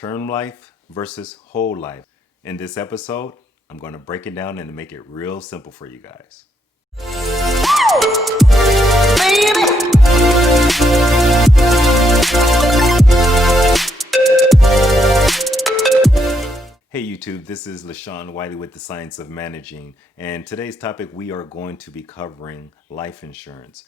term life versus whole life. In this episode, I'm going to break it down and make it real simple for you guys. Hey YouTube, this is LaShawn Wiley with The Science of Managing, and today's topic we are going to be covering life insurance.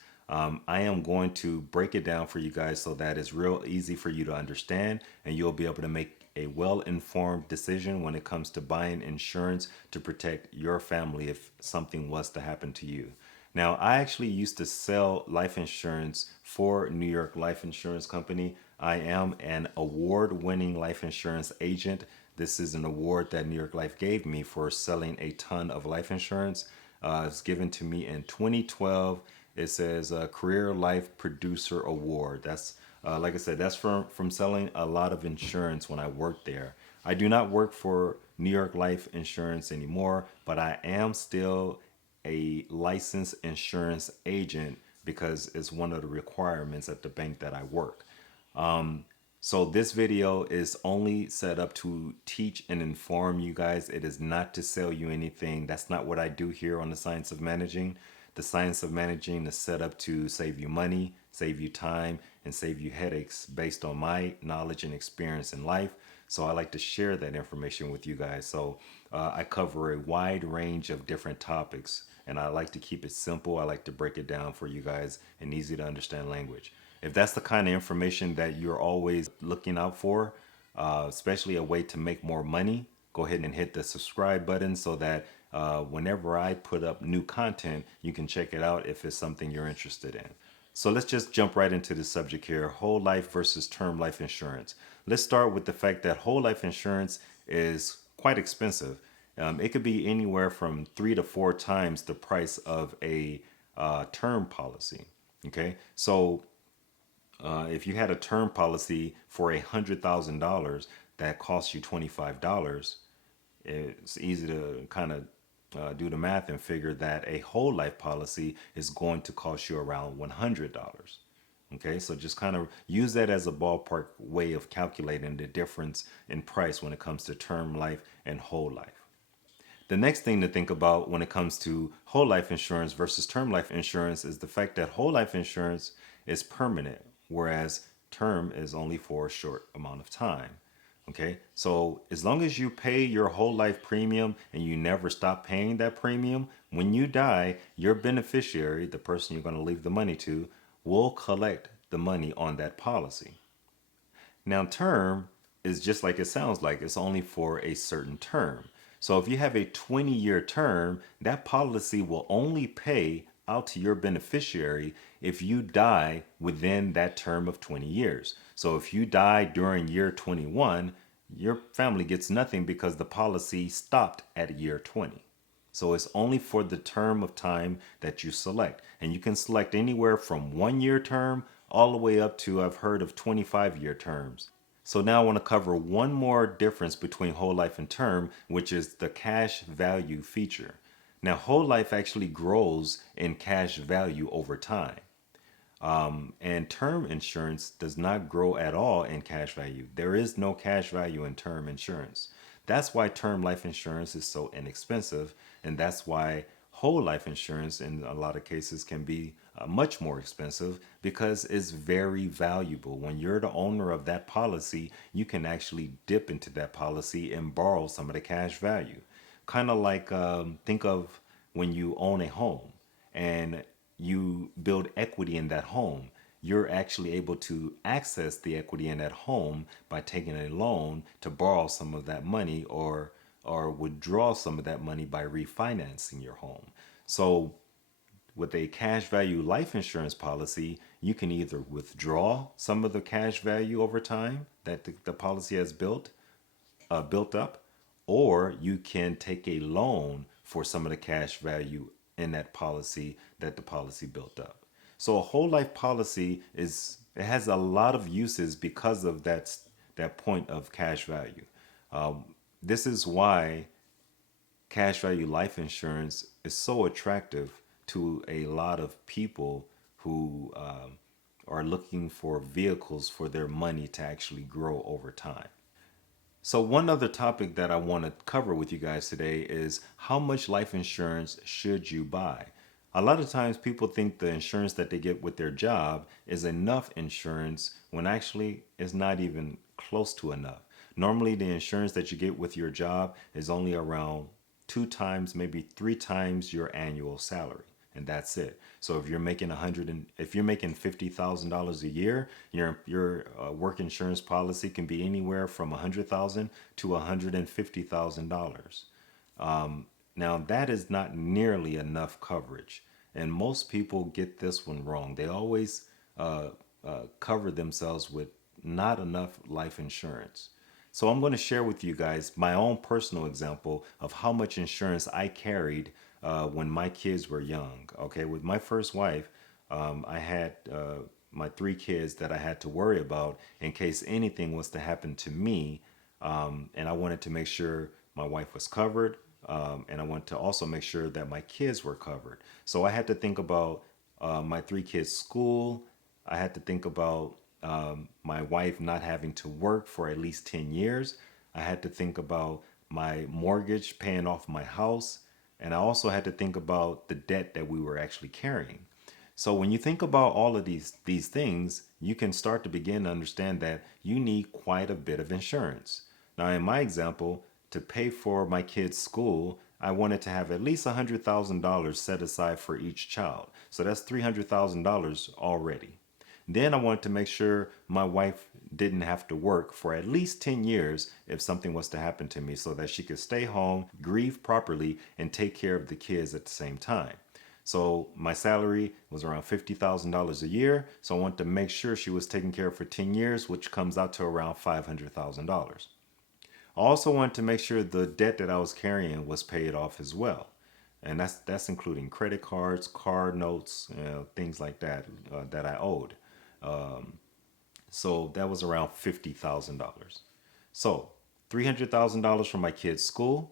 I am going to break it down for you guys so that it's real easy for you to understand and you'll be able to make a well-informed decision when it comes to buying insurance to protect your family if something was to happen to you. Now, I actually used to sell life insurance for New York Life Insurance Company. I am an award-winning life insurance agent. This is an award that New York Life gave me for selling a ton of life insurance. It's given to me in 2012. It says Career Life Producer Award. That's like I said, that's from selling a lot of insurance when I worked there. I do not work for New York Life Insurance anymore, but I am still a licensed insurance agent because it's one of the requirements at the bank that I work. So this video is only set up to teach and inform you guys. It is not to sell you anything. That's not what I do here on The Science of Managing. The Science of Managing is set up to save you money, save you time, and save you headaches based on my knowledge and experience in life. So I like to share that information with you guys. So I cover a wide range of different topics, and I like to keep it simple. I like to break it down for you guys in easy to understand language. If that's the kind of information that you're always looking out for, especially a way to make more money, go ahead and hit the subscribe button so that whenever I put up new content, you can check it out if it's something you're interested in. So let's just jump right into the subject here, whole life versus term life insurance. Let's start with the fact that whole life insurance is quite expensive. It could be anywhere from 3 to 4 times the price of a term policy. Okay, so if you had a term policy for $100,000 that costs you $25, it's easy to kind of do the math and figure that a whole life policy is going to cost you around $100. Okay, so just kind of use that as a ballpark way of calculating the difference in price when it comes to term life and whole life. The next thing to think about when it comes to whole life insurance versus term life insurance is the fact that whole life insurance is permanent, whereas term is only for a short amount of time. Okay, so as long as you pay your whole life premium and you never stop paying that premium, when you die, your beneficiary, the person you're going to leave the money to, will collect the money on that policy. Now, term is just like it sounds like, it's only for a certain term. So if you have a 20-year term, that policy will only pay out to your beneficiary if you die within that term of 20 years. So if you die during year 21, your family gets nothing because the policy stopped at year 20. So it's only for the term of time that you select. And you can select anywhere from 1-year term all the way up to, I've heard of 25-year terms. So now I want to cover one more difference between whole life and term, which is the cash value feature. Now, whole life actually grows in cash value over time. And term insurance does not grow at all in cash value. There is no cash value in term insurance. That's why term life insurance is so inexpensive. And that's why whole life insurance in a lot of cases can be much more expensive because it's very valuable. When you're the owner of that policy, you can actually dip into that policy and borrow some of the cash value. Kind of like think of when you own a home and you build equity in that home. You're actually able to access the equity in that home by taking a loan to borrow some of that money or withdraw some of that money by refinancing your home. So with a cash value life insurance policy, you can either withdraw some of the cash value over time that the policy has built up, or you can take a loan for some of the cash value in that policy that the policy built up. So a whole life policy it has a lot of uses because of that point of cash value. This is why cash value life insurance is so attractive to a lot of people who are looking for vehicles for their money to actually grow over time. So, one other topic that I want to cover with you guys today is how much life insurance should you buy? A lot of times people think the insurance that they get with their job is enough insurance when actually it's not even close to enough. Normally, the insurance that you get with your job is only around two times, maybe three times your annual salary, and that's it. So if you're making if you're making $50,000 a year, your work insurance policy can be anywhere from 100,000 to $150,000. Now that is not nearly enough coverage, and most people get this one wrong. They always cover themselves with not enough life insurance. So I'm going to share with you guys my own personal example of how much insurance I carried when my kids were young. Okay, with my first wife, I had my three kids that I had to worry about in case anything was to happen to me, and I wanted to make sure my wife was covered, and I wanted to also make sure that my kids were covered. So I had to think about my three kids' school. I had to think about my wife not having to work for at least 10 years. I had to think about my mortgage paying off my house. And I also had to think about the debt that we were actually carrying. So when you think about all of these things, you can start to begin to understand that you need quite a bit of insurance. Now, in my example, to pay for my kids' school, I wanted to have at least $100,000 set aside for each child. So that's $300,000 already. Then I wanted to make sure my wife didn't have to work for at least 10 years if something was to happen to me so that she could stay home, grieve properly, and take care of the kids at the same time. So my salary was around $50,000 a year. So I wanted to make sure she was taken care of for 10 years, which comes out to around $500,000. I also wanted to make sure the debt that I was carrying was paid off as well. And that's including credit cards, car notes, things like that that I owed. So that was around $50,000. So $300,000 for my kids' school,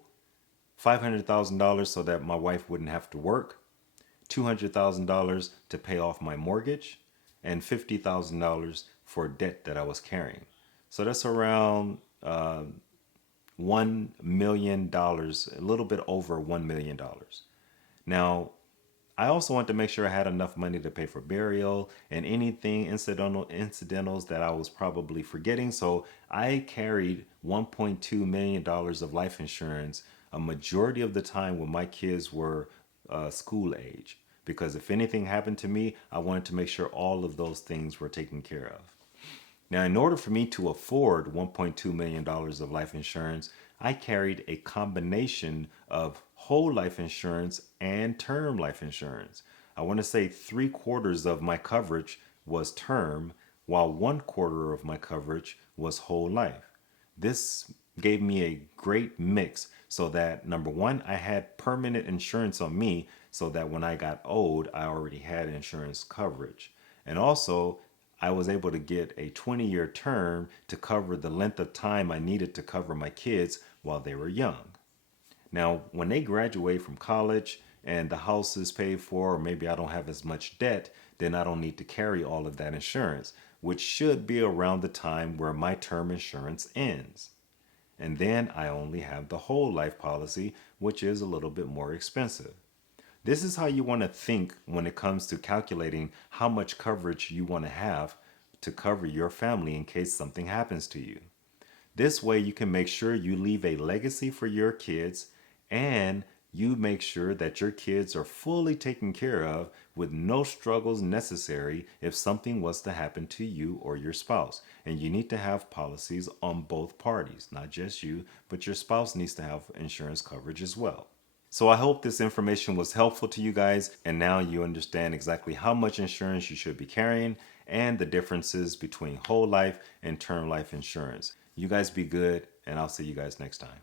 $500,000 so that my wife wouldn't have to work, $200,000 to pay off my mortgage, and $50,000 for debt that I was carrying. So that's around $1 million, a little bit over $1 million. Now, I also want to make sure I had enough money to pay for burial and anything incidentals that I was probably forgetting. So I carried $1.2 million of life insurance a majority of the time when my kids were school age. Because if anything happened to me, I wanted to make sure all of those things were taken care of. Now, in order for me to afford $1.2 million of life insurance, I carried a combination of whole life insurance and term life insurance. I want to say three-quarters of my coverage was term, while one quarter of my coverage was whole life. This gave me a great mix so that number one, I had permanent insurance on me so that when I got old, I already had insurance coverage. And also, I was able to get a 20-year term to cover the length of time I needed to cover my kids while they were young. Now, when they graduate from college and the house is paid for, or maybe I don't have as much debt, then I don't need to carry all of that insurance, which should be around the time where my term insurance ends. And then I only have the whole life policy, which is a little bit more expensive. This is how you want to think when it comes to calculating how much coverage you want to have to cover your family in case something happens to you. This way, you can make sure you leave a legacy for your kids and you make sure that your kids are fully taken care of with no struggles necessary if something was to happen to you or your spouse. And you need to have policies on both parties, not just you, but your spouse needs to have insurance coverage as well. So I hope this information was helpful to you guys, and now you understand exactly how much insurance you should be carrying and the differences between whole life and term life insurance. You guys be good, and I'll see you guys next time.